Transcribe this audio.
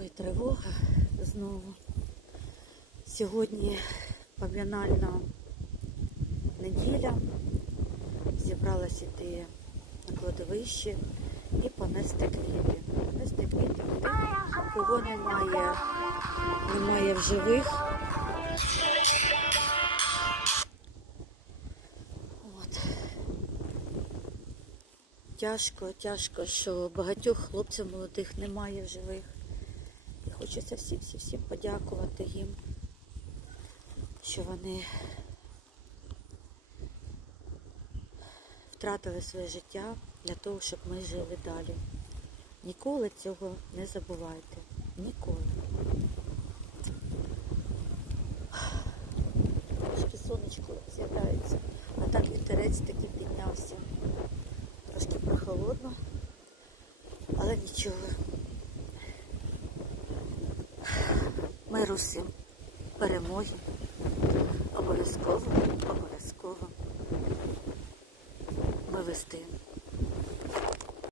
Ой, тривога знову. Сьогодні пом'янальна неділя. Зібралась іти на кладовище і понести квіти. Понести квіти туди, кого немає, немає в живих. От. Тяжко, тяжко, що багатьох хлопців молодих немає в живих. Хочеться всім всім всім подякувати їм, що вони втратили своє життя для того, щоб ми жили далі. Ніколи цього не забувайте. Ніколи. Трошки сонечко з'являється, а так вітерець таки піднявся. Трошки прохолодно, але нічого. Миру всім перемоги. Обов'язково, обов'язково ми вистоїмо.